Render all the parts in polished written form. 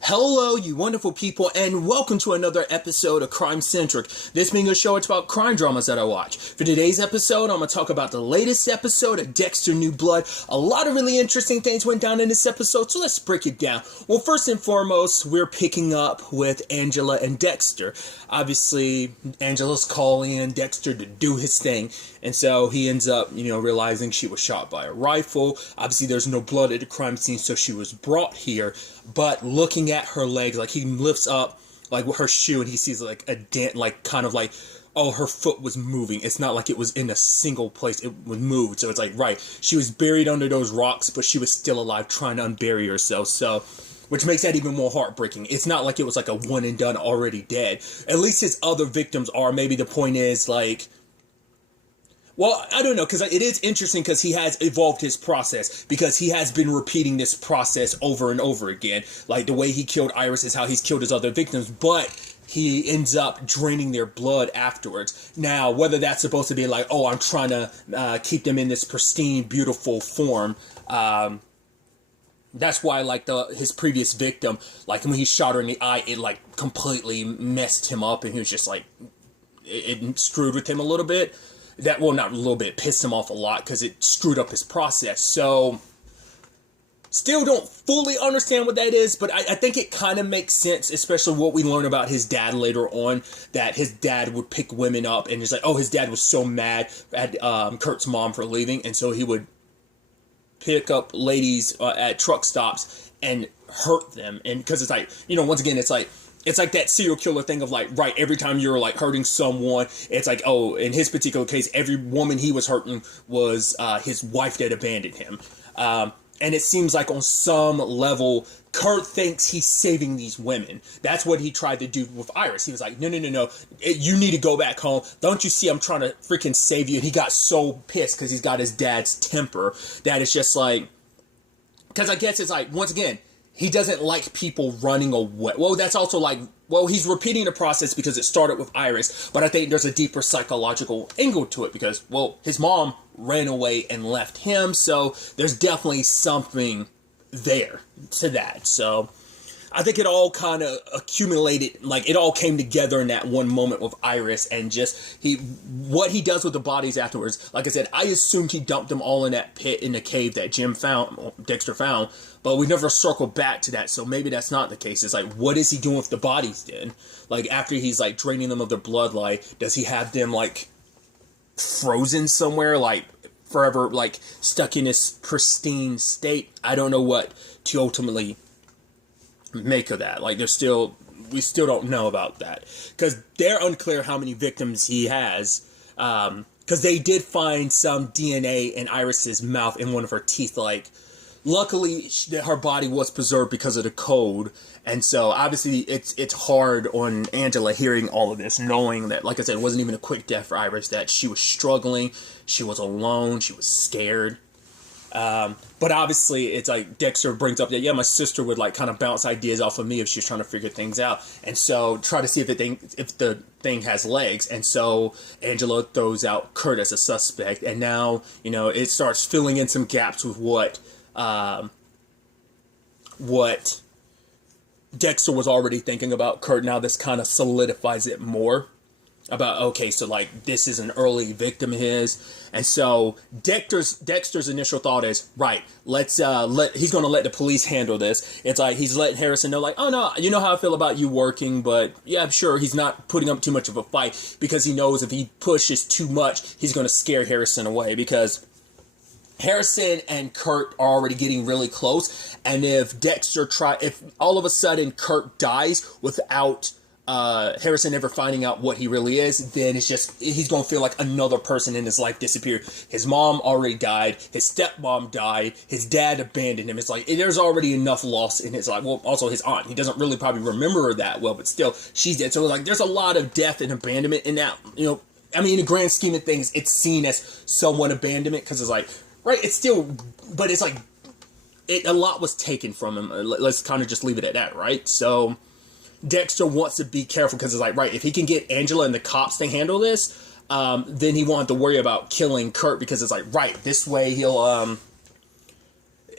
Hello, you wonderful people, and welcome to another episode of Crime Centric. This being a show, it's about crime dramas that I watch. For today's episode, I'm going to talk about the latest episode of Dexter New Blood. A lot of really interesting things went down in this episode, so let's break it down. Well, first and foremost, we're picking up with Angela and Dexter. Obviously, Angela's calling in Dexter to do his thing, and so he ends up, realizing she was shot by a rifle. Obviously, there's no blood at the crime scene, so she was brought here. But looking at her legs, like he lifts up like her shoe and he sees like a dent, like kind of like, oh, her foot was moving. It's not like it was in a single place, it was moved. So it's like, right, she was buried under those rocks, but she was still alive trying to unbury herself. So, which makes that even more heartbreaking. It's not like it was like a one and done, already dead. At least his other victims are. Maybe the point is like, well, I don't know, because it is interesting because he has evolved his process, because he has been repeating this process over and over again. Like, the way he killed Iris is how he's killed his other victims, but he ends up draining their blood afterwards. Now, whether that's supposed to be like, oh, I'm trying to keep them in this pristine, beautiful form, that's why, like, his previous victim, like, when he shot her in the eye, it, like, completely messed him up, and he was just, like, it screwed with him a little bit. That, well, not a little bit, pissed him off a lot because it screwed up his process. So, still don't fully understand what that is, but I think it kind of makes sense, especially what we learn about his dad later on, that his dad would pick women up, and it's like, oh, his dad was so mad at Kurt's mom for leaving, and so he would pick up ladies at truck stops and hurt them, and because it's like, once again, it's like that serial killer thing of like, right, every time you're like hurting someone, it's like, oh, in his particular case, every woman he was hurting was his wife that abandoned him. And it seems like on some level, Kurt thinks he's saving these women. That's what he tried to do with Iris. He was like, no, you need to go back home. Don't you see I'm trying to freaking save you? And he got so pissed because he's got his dad's temper that it's just like, because I guess it's like, once again, he doesn't like people running away. Well, that's also like, well, he's repeating the process because it started with Iris, but I think there's a deeper psychological angle to it because, well, his mom ran away and left him, so there's definitely something there to that. So I think it all kind of accumulated, like it all came together in that one moment with Iris, and just what he does with the bodies afterwards. Like I said, I assumed he dumped them all in that pit in the cave that Dexter found, but we never circled back to that, so maybe that's not the case. It's like, what is he doing with the bodies then? Like, after he's like draining them of their blood, like, does he have them like frozen somewhere, like forever, like stuck in this pristine state? I don't know what to ultimately make of that. Like, we still don't know about that, because they're unclear how many victims he has, because they did find some DNA in Iris's mouth and one of her teeth. Like, luckily her body was preserved because of the code, and so obviously it's hard on Angela hearing all of this, knowing that, like I said, it wasn't even a quick death for Iris, that she was struggling, she was alone, she was scared. But obviously it's like Dexter brings up that, yeah, my sister would like kind of bounce ideas off of me if she's trying to figure things out, and so try to see if the thing has legs. And so Angela throws out Kurt as a suspect, and now it starts filling in some gaps with what Dexter was already thinking about Kurt. Now this kind of solidifies it more about, okay, so like this is an early victim of his. And so Dexter's initial thought is, right, he's going to let the police handle this. It's like he's letting Harrison know, like, oh no, you know how I feel about you working, but yeah, I'm sure he's not putting up too much of a fight, because he knows if he pushes too much, he's going to scare Harrison away, because Harrison and Kurt are already getting really close, and if all of a sudden Kurt dies without Harrison ever finding out what he really is, then it's just, he's going to feel like another person in his life disappeared. His mom already died, his stepmom died, his dad abandoned him. It's like, there's already enough loss in his life. Well, also his aunt, he doesn't really probably remember her that well, but still, she's dead. So like, there's a lot of death and abandonment in that, I mean, in the grand scheme of things, it's seen as somewhat abandonment, because it's like, right, it's still, but it's like, a lot was taken from him. Let's kind of just leave it at that, right? So Dexter wants to be careful, because it's like, right, if he can get Angela and the cops to handle this, then he won't have to worry about killing Kurt, because it's like, right, this way he'll,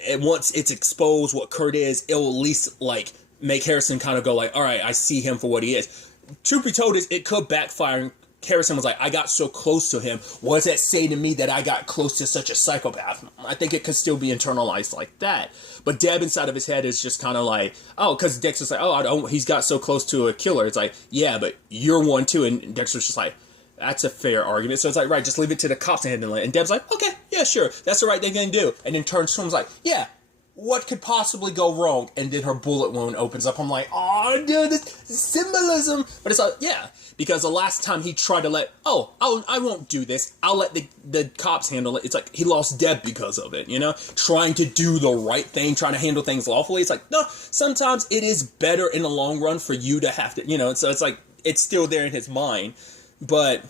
and once it's exposed what Kurt is, it'll at least, like, make Harrison kind of go like, all right, I see him for what he is. Truth be told, it could backfire. Harrison was like, I got so close to him. What does that say to me that I got close to such a psychopath? I think it could still be internalized like that. But Deb inside of his head is just kind of like, oh, because Dexter's like, oh, he's got so close to a killer. It's like, yeah, but you're one too. And Dexter's just like, that's a fair argument. So it's like, right, just leave it to the cops to handle it. And Deb's like, okay, yeah, sure. That's the right thing to do. And then turns to him and is like, yeah, what could possibly go wrong? And then her bullet wound opens up. I'm like, oh, dude, this symbolism. But it's like, yeah, because the last time he tried to I won't do this. I'll let the cops handle it. It's like he lost Deb because of it, you know? Trying to do the right thing, trying to handle things lawfully. It's like, no, sometimes it is better in the long run for you to have to, you know? So it's like, it's still there in his mind. But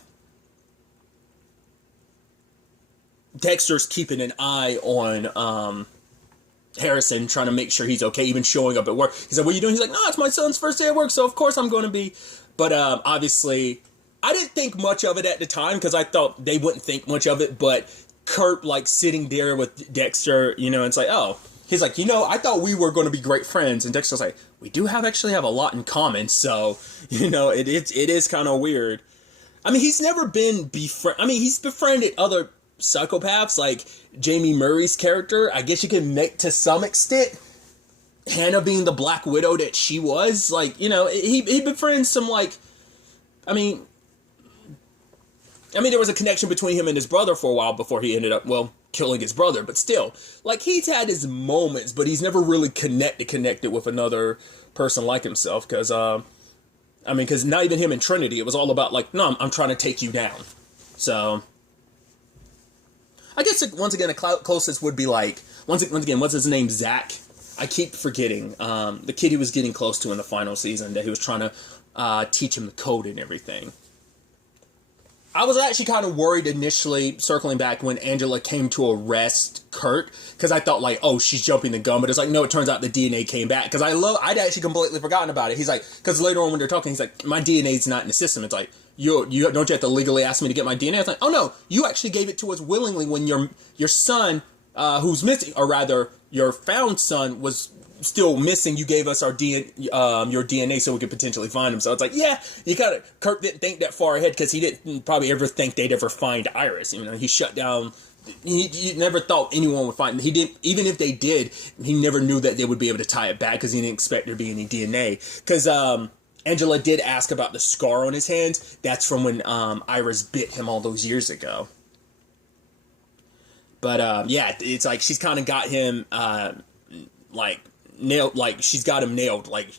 Dexter's keeping an eye on, Harrison, trying to make sure he's okay, even showing up at work. He's like, what are you doing? He's like, no, it's my son's first day at work, so of course I'm going to be. But obviously, I didn't think much of it at the time, because I thought they wouldn't think much of it, but Kurt, like, sitting there with Dexter, you know, it's like, oh, he's like, you know, I thought we were going to be great friends, and Dexter's like, we do actually have a lot in common, so, you know, it is kind of weird. I mean, he's never been he's befriended other psychopaths, like Jamie Murray's character. I guess you can make to some extent. Hannah being the Black Widow that she was, like, you know, he befriends some, like, I mean, there was a connection between him and his brother for a while before he ended up, well, killing his brother, but still, like, he's had his moments, but he's never really connected with another person like himself, because, because not even him and Trinity, it was all about, like, no, I'm trying to take you down. So I guess, once again, the closest would be, like, once again, what's his name? Zach? I keep forgetting. The kid he was getting close to in the final season, that he was trying to teach him the code and everything. I was actually kind of worried initially, circling back, when Angela came to arrest Kurt, because I thought, like, oh, she's jumping the gun, but it's like, no, it turns out the DNA came back, because I'd actually completely forgotten about it. He's like, because later on when they're talking, he's like, my DNA's not in the system. It's like, you don't you have to legally ask me to get my DNA? It's like, oh no, you actually gave it to us willingly when your son, who's missing, or rather, your found son was still missing. You gave us your DNA so we could potentially find him. So it's like, yeah, Kurt didn't think that far ahead, because he didn't probably ever think they'd ever find Iris. You know, he shut down. He never thought anyone would find him. He didn't, even if they did, he never knew that they would be able to tie it back, because he didn't expect there to be any DNA. Because Angela did ask about the scar on his hands. That's from when Iris bit him all those years ago. But yeah, it's like she's kind of got him nailed. Like, she's got him nailed. Like,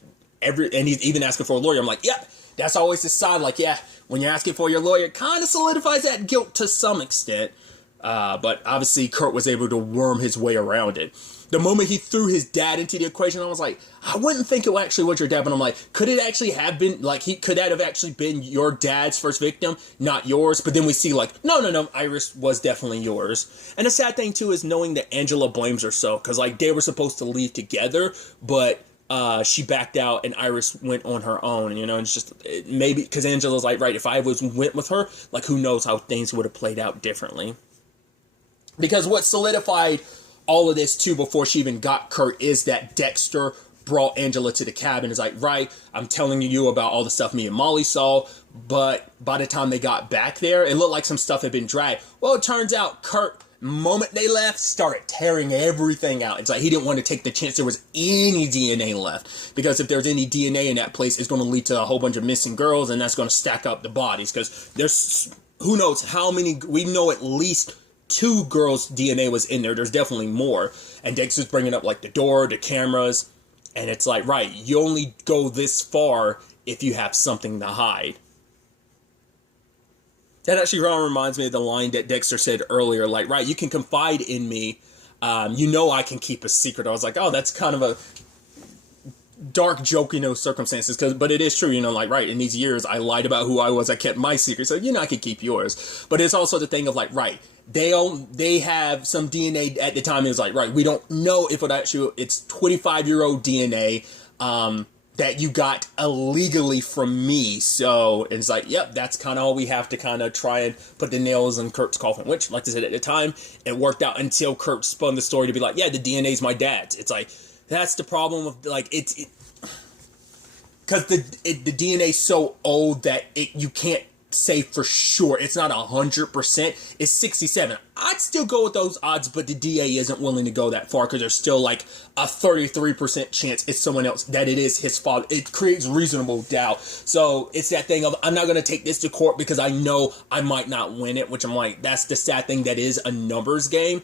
and he's even asking for a lawyer. I'm like, yep, that's always his side. Like, yeah, when you're asking for your lawyer, it kind of solidifies that guilt to some extent. But obviously, Kurt was able to worm his way around it. The moment he threw his dad into the equation, I was like, I wouldn't think it actually was your dad, but I'm like, could it actually have been, like, could that have actually been your dad's first victim, not yours? But then we see, like, no, Iris was definitely yours. And the sad thing, too, is knowing that Angela blames herself, because, like, they were supposed to leave together, but she backed out and Iris went on her own, you know, and it's just, maybe, because Angela's like, right, if I went with her, like, who knows how things would have played out differently. Because what solidified all of this, too, before she even got Kurt, is that Dexter brought Angela to the cabin. Is like, right, I'm telling you about all the stuff me and Molly saw, but by the time they got back there, it looked like some stuff had been dragged. Well, it turns out Kurt, moment they left, started tearing everything out. It's like he didn't want to take the chance there was any DNA left, because if there's any DNA in that place, it's going to lead to a whole bunch of missing girls, and that's going to stack up the bodies, because there's, who knows how many, we know at least 2 girls' DNA was in there. There's definitely more. And Dexter's bringing up, like, the door, the cameras, and it's like, right, you only go this far if you have something to hide. That actually reminds me of the line that Dexter said earlier, like, right, you can confide in me, you know I can keep a secret. I was like, oh, that's kind of a dark joke, you know, circumstances, but it is true, you know, like, right, in these years, I lied about who I was, I kept my secret, so, you know, I could keep yours. But it's also the thing of, like, right, they have some DNA at the time. It was like, right, we don't know if it's 25-year-old DNA that you got illegally from me. So it's like, yep, that's kind of all we have to kind of try and put the nails in Kurt's coffin, which, like I said, at the time, it worked out until Kurt spun the story to be like, yeah, the DNA's my dad's. It's like, that's the problem of, like, because the DNA is so old that you can't say for sure. It's not 100%. It's 67. I'd still go with those odds, but the DA isn't willing to go that far because there's still like a 33% chance it's someone else, that it is his father. It creates reasonable doubt. So it's that thing of, I'm not going to take this to court because I know I might not win it, which I'm like, that's the sad thing, that is a numbers game.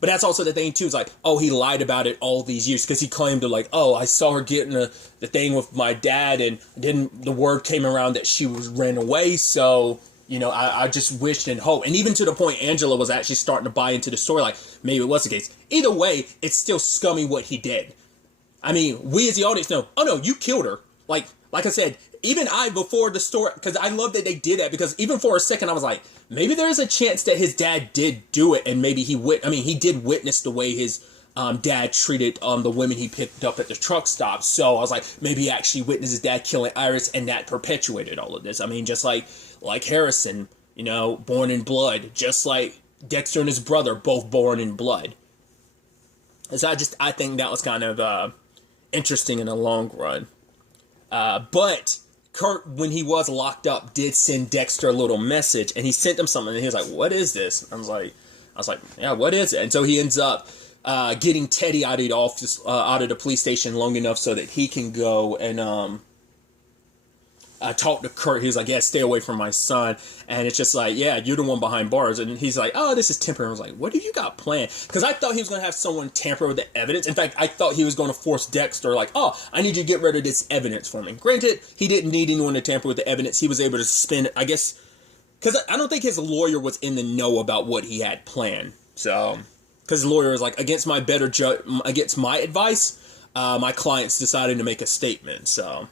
But that's also the thing, too. It's like, oh, he lied about it all these years because he claimed to, like, oh, I saw her getting the thing with my dad, and then the word came around that she ran away. So, you know, I just wished and hoped. And even to the point Angela was actually starting to buy into the story, like, maybe it was the case. Either way, it's still scummy what he did. I mean, we as the audience know, oh, no, you killed her. Like I said, even I, before the story, because I love that they did that, because even for a second I was like, maybe there's a chance that his dad did do it, and maybe he did witness the way his dad treated the women he picked up at the truck stop. So I was like, maybe he actually witnessed his dad killing Iris, and that perpetuated all of this. I mean, just like Harrison, you know, born in blood, just like Dexter and his brother, both born in blood. So I think that was kind of interesting in the long run. But Kurt, when he was locked up, did send Dexter a little message, and he sent him something, and he was like, what is this? I was like, yeah, what is it? And so he ends up getting Teddy out of the office, out of the police station long enough so that he can go and talk to Kurt. He was like, yeah, stay away from my son. And it's just like, yeah, you're the one behind bars. And he's like, oh, this is temporary. I was like, what do you got planned? Because I thought he was going to have someone tamper with the evidence. In fact, I thought he was going to force Dexter, like, oh, I need you to get rid of this evidence for me. Granted, he didn't need anyone to tamper with the evidence. He was able to suspend, I guess, because I don't think his lawyer was in the know about what he had planned. So, because the lawyer was like, against my advice, my client's decided to make a statement. So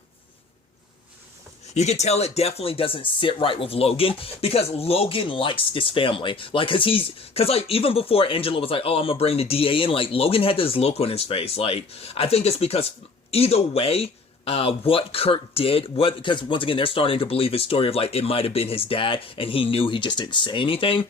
you can tell it definitely doesn't sit right with Logan, because Logan likes this family. Like, because even before Angela was like, oh, I'm going to bring the DA in, like, Logan had this look on his face. Like, I think it's because either way, what Kurt did, because once again, they're starting to believe his story of, like, it might have been his dad, and he knew, he just didn't say anything.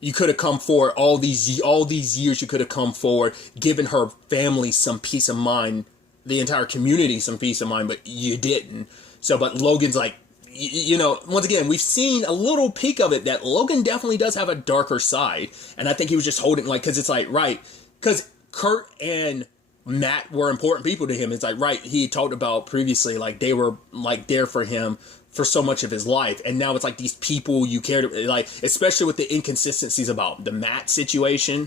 You could have come forward all these years, you could have come forward, given her family some peace of mind, the entire community some peace of mind, but you didn't. So, but Logan's like, you know, once again, we've seen a little peek of it, that Logan definitely does have a darker side. And I think he was just holding, like, because it's like, right, because Kurt and Matt were important people to him. It's like, right, he talked about previously, like, they were, like, there for him for so much of his life. And now it's like these people you cared, like, especially with the inconsistencies about the Matt situation.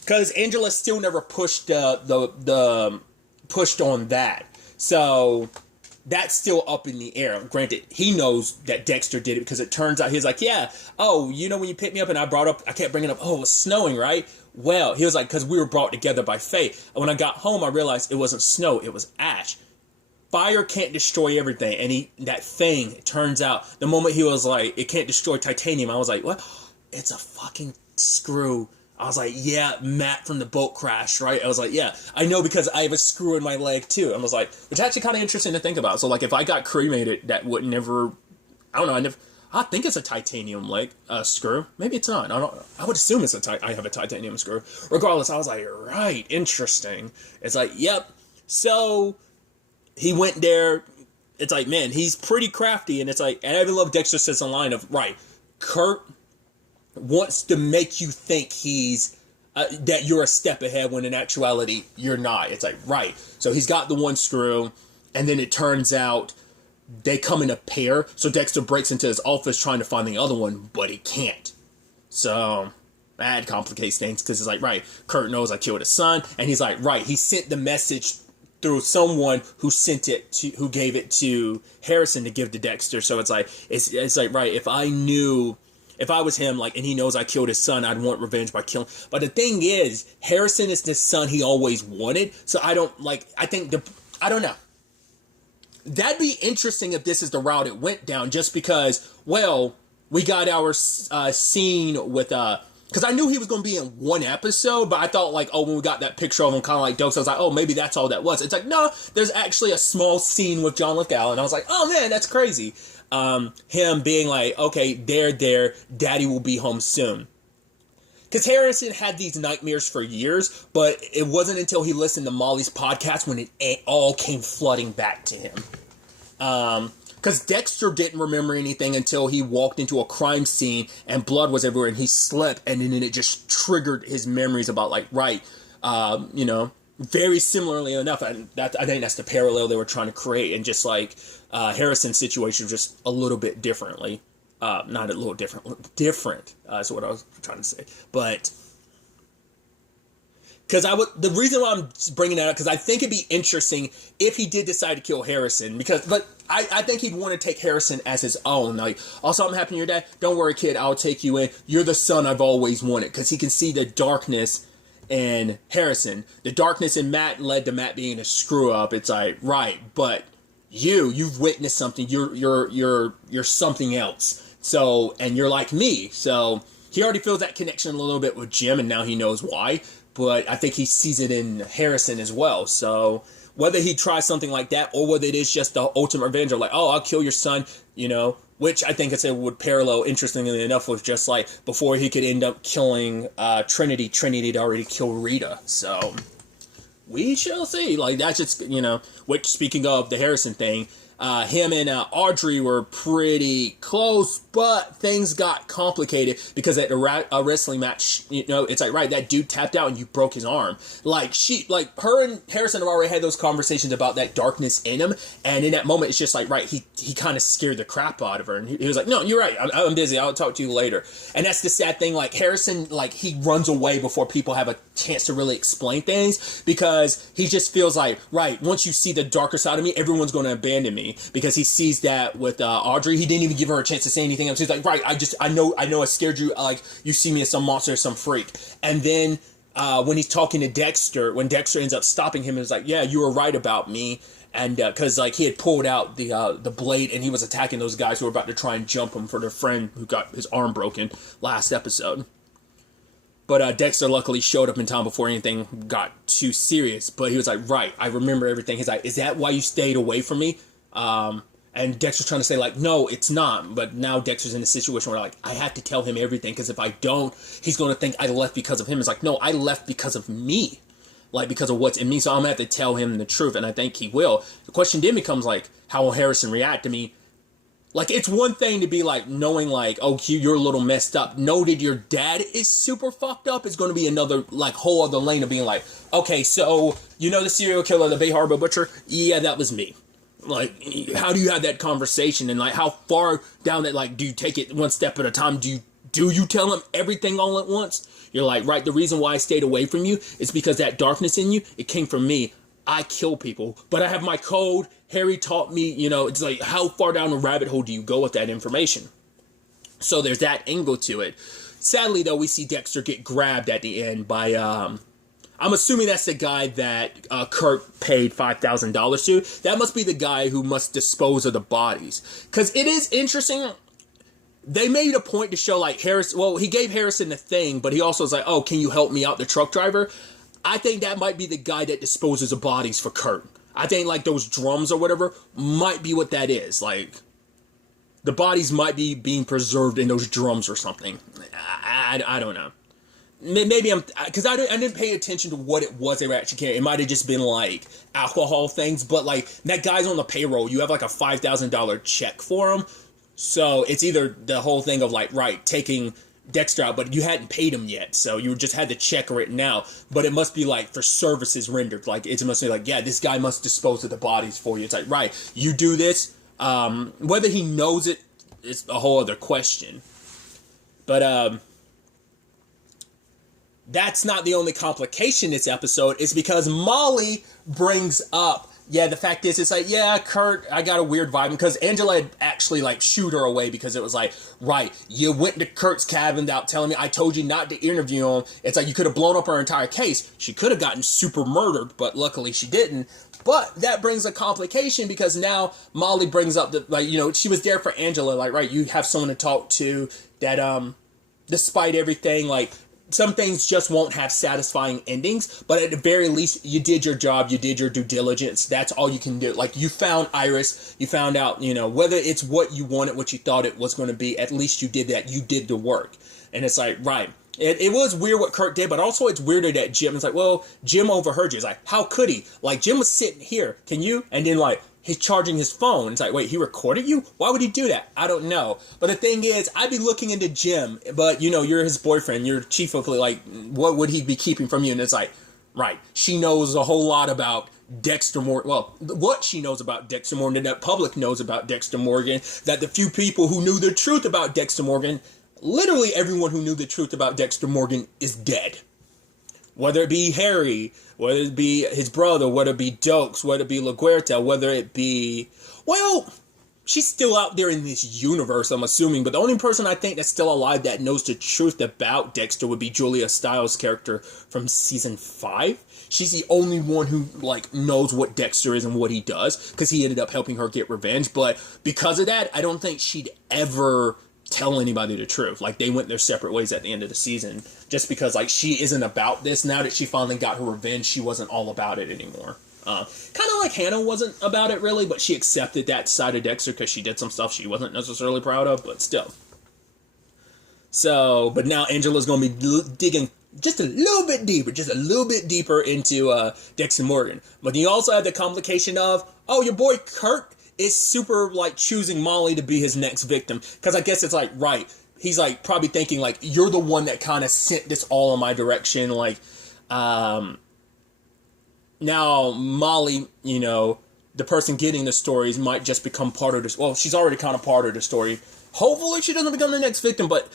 Because Angela still never pushed pushed on that. So that's still up in the air. Granted, he knows that Dexter did it, because it turns out he's like, yeah, oh, you know, when you picked me up and I kept bringing up, oh, it was snowing, right? Well, he was like, because we were brought together by fate. And when I got home, I realized it wasn't snow, it was ash. Fire can't destroy everything. And that thing, it turns out, the moment he was like, it can't destroy titanium, I was like, what? It's a fucking screw. I was like, yeah, Matt from the boat crash, right? I was like, yeah, I know, because I have a screw in my leg too. I was like, which is actually kind of interesting to think about. So, like, if I got cremated, that would never, I don't know, I think it's a titanium leg screw. Maybe it's not. I would assume I have a titanium screw. Regardless, I was like, right, interesting. It's like, yep. So he went there. It's like, man, he's pretty crafty. And it's like, and I even love Dexter says online of, right, Kurt wants to make you think he's that you're a step ahead, when in actuality you're not. It's like, right, so he's got the one screw, and then it turns out they come in a pair, so Dexter breaks into his office trying to find the other one, but he can't. So that complicates things, because it's like, right, Kurt knows I killed his son, and he's like, right, he sent the message through someone who gave it to Harrison to give to Dexter. So it's like, right, if I was him, like, and he knows I killed his son, I'd want revenge by killing. But the thing is, Harrison is the son he always wanted. So I don't know. That'd be interesting if this is the route it went down, just because, well, we got our scene with, because I knew he was going to be in one episode, but I thought, like, oh, when we got that picture of him kind of like Dokes, I was like, oh, maybe that's all that was. It's like, no, there's actually a small scene with John Lithgow, and I was like, oh man, that's crazy. Him being like, okay, they're there, daddy will be home soon. because Harrison had these nightmares for years, but it wasn't until he listened to Molly's podcast when it all came flooding back to him. Because Dexter didn't remember anything until he walked into a crime scene and blood was everywhere and he slipped, and then it just triggered his memories about, like, very similarly enough, and I think that's the parallel they were trying to create, and just like Harrison's situation, just a little bit differently. Not a little different is what I was trying to say. But because the reason why I'm bringing that up, because I think it'd be interesting if he did decide to kill Harrison, but I think he'd want to take Harrison as his own. Like, oh, something happened to your dad? Don't worry, kid, I'll take you in. You're the son I've always wanted, because he can see the darkness in Harrison. The darkness in Matt led to Matt being a screw up. It's like, right, but you've witnessed something. You're something else. So, and you're like me. So he already feels that connection a little bit with Jim, and now he knows why. But I think he sees it in Harrison as well. So whether he tries something like that, or whether it is just the ultimate revenge of like, oh, I'll kill your son, which I think would parallel, interestingly enough, with just like before he could end up killing Trinity had already killed Rita. So we shall see. Like, that's just, which, speaking of the Harrison thing, him and Audrey were pretty close, but things got complicated because at a wrestling match, it's like, right, that dude tapped out and you broke his arm. Her and Harrison have already had those conversations about that darkness in him, and in that moment, it's just like, right, he kind of scared the crap out of her, and he was like, no, you're right, I'm busy, I'll talk to you later. And that's the sad thing, like, Harrison, like, he runs away before people have a chance to really explain things, because he just feels like, right, once you see the darker side of me, everyone's going to abandon me. Because he sees that with Audrey. He didn't even give her a chance to say anything else. He's like, right, I know I scared you. Like, you see me as some monster, some freak. And then when he's talking to Dexter, when Dexter ends up stopping him, he's like, yeah, you were right about me. And because like he had pulled out the blade and he was attacking those guys who were about to try and jump him for their friend who got his arm broken last episode. But Dexter luckily showed up in time before anything got too serious. But he was like, right, I remember everything. He's like, is that why you stayed away from me? And Dexter's trying to say, like, no, it's not. But now Dexter's in a situation where, like, I have to tell him everything, because if I don't, he's going to think I left because of him. It's like, no, I left because of me. Like, because of what's in me. So I'm going to have to tell him the truth, and I think he will. The question then becomes, like, how will Harrison react to me? Like, it's one thing to be, like, knowing, like, oh, Q, you're a little messed up. Know that your dad is super fucked up. It's going to be another, like, whole other lane of being like, okay, so, the serial killer, the Bay Harbor Butcher? Yeah, that was me. Like, how do you have that conversation? And, like, how far down that, like, do you take it one step at a time? Do you tell him everything all at once? You're like, right, the reason why I stayed away from you is because that darkness in you, it came from me. I kill people, but I have my code. Harry taught me, it's like, how far down the rabbit hole do you go with that information? So there's that angle to it. Sadly, though, we see Dexter get grabbed at the end by, I'm assuming that's the guy that Kurt paid $5,000 to. That must be the guy who must dispose of the bodies. Because it is interesting. They made a point to show, like, he gave Harrison the thing, but he also was like, oh, can you help me out, the truck driver? I think that might be the guy that disposes of bodies for Kurt. I think, like, those drums or whatever might be what that is. Like, the bodies might be being preserved in those drums or something. I don't know. Maybe because I didn't pay attention to what it was they were actually carrying. It might have just been like alcohol things, but like that guy's on the payroll. You have like a $5,000 check for him, so it's either the whole thing of like, right, taking Dexter out, but you hadn't paid him yet, so you just had the check written out. But it must be like for services rendered. Like it must be like, yeah, this guy must dispose of the bodies for you. It's like, right, you do this. Whether he knows it is a whole other question. But that's not the only complication this episode. It's because Molly brings up, the fact is, it's like, Kurt, I got a weird vibe. Because Angela had actually, like, shooed her away because it was like, right, you went to Kurt's cabin without telling me. I told you not to interview him. It's like you could have blown up her entire case. She could have gotten super murdered, but luckily she didn't. But that brings a complication because now Molly brings up that, like, she was there for Angela. Like, right, you have someone to talk to that, despite everything, like, some things just won't have satisfying endings, but at the very least, you did your job, you did your due diligence. That's all you can do. Like, you found Iris, you found out, whether it's what you wanted, what you thought it was going to be, at least you did that. You did the work. And it's like, right, It was weird what Kurt did, but also it's weirder that Jim is like, well, Jim overheard you. It's like, how could he? Like, Jim was sitting here. Can you? And then, like, he's charging his phone. It's like, wait, he recorded you? Why would he do that? I don't know. But the thing is, I'd be looking into Jim, but, you know, you're his boyfriend. You're chief of, like, what would he be keeping from you? And it's like, right, she knows a whole lot about Dexter Morgan. Well, what she knows about Dexter Morgan, that public knows about Dexter Morgan, that the few people who knew the truth about Dexter Morgan, literally everyone who knew the truth about Dexter Morgan is dead. Whether it be Harry, whether it be his brother, whether it be Dokes, whether it be LaGuerta, whether it be... Well, she's still out there in this universe, I'm assuming, but the only person I think that's still alive that knows the truth about Dexter would be Julia Stiles' character from season 5. She's the only one who, like, knows what Dexter is and what he does, because he ended up helping her get revenge, but because of that, I don't think she'd ever tell anybody the truth. Like, they went their separate ways at the end of the season, just because, like, she isn't about this. Now that she finally got her revenge, she wasn't all about it anymore. Kind of like Hannah wasn't about it, really, but she accepted that side of Dexter because she did some stuff she wasn't necessarily proud of, but still. So, but now Angela's going to be digging just a little bit deeper into Dexter Morgan. But you also have the complication of, oh, your boy Kurt is super, like, choosing Molly to be his next victim. Because I guess it's like, right, he's, like, probably thinking, like, you're the one that kind of sent this all in my direction. Like, now Molly, you know, the person getting the stories might just become part of this. Well, she's already kind of part of the story. Hopefully she doesn't become the next victim, but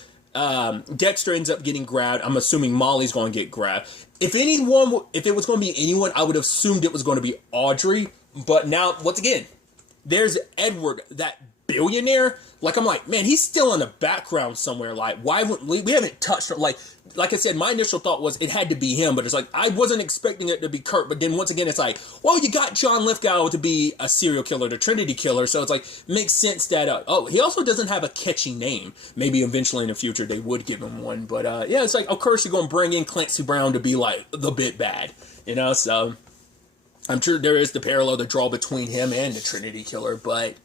Dexter ends up getting grabbed. I'm assuming Molly's going to get grabbed. If it was going to be anyone, I would have assumed it was going to be Audrey. But now, once again, there's Edward, that billionaire. Like, I'm like, man, he's still in the background somewhere. Like, why wouldn't we haven't touched her. Like I said, my initial thought was it had to be him, but it's like, I wasn't expecting it to be Kurt. But then once again, it's like, well, you got John Lithgow to be a serial killer, the Trinity Killer. So it's like, makes sense that, he also doesn't have a catchy name. Maybe eventually in the future they would give him one. But, yeah, it's like, of course you're going to bring in Clancy Brown to be, like, the bit bad, you know? So I'm sure there is the parallel to draw between him and the Trinity Killer, but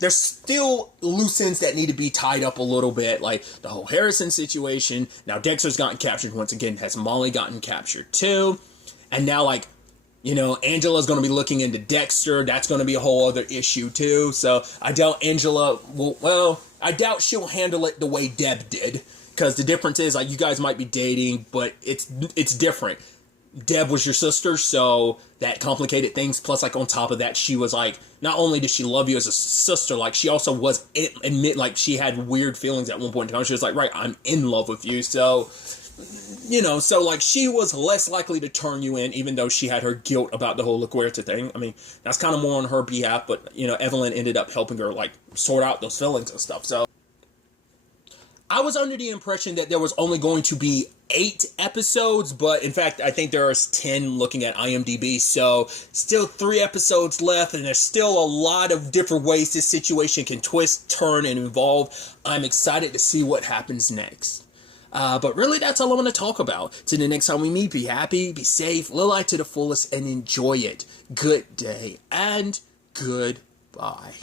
there's still loose ends that need to be tied up a little bit, like the whole Harrison situation. Now Dexter's gotten captured once again. Has Molly gotten captured too? And now, like, you know, Angela's going to be looking into Dexter. That's going to be a whole other issue too. So I doubt Angela will, well, I doubt she'll handle it the way Deb did. Because the difference is, like, you guys might be dating, but it's different. Deb was your sister, so that complicated things. Plus, like, on top of that, she was like, not only did she love you as a sister, like, she also was, like, she had weird feelings at one point in time. She was like, right, I'm in love with you. So, you know, so, like, she was less likely to turn you in, even though she had her guilt about the whole LaGuerta thing. I mean, that's kind of more on her behalf, but, you know, Evelyn ended up helping her, like, sort out those feelings and stuff. So I was under the impression that there was only going to be 8 episodes, but in fact, I think there are 10 looking at IMDb, so still 3 episodes left, and there's still a lot of different ways this situation can twist, turn, and evolve. I'm excited to see what happens next. But really, that's all I want to talk about. Till the next time we meet, be happy, be safe, live life to the fullest, and enjoy it. Good day, and goodbye.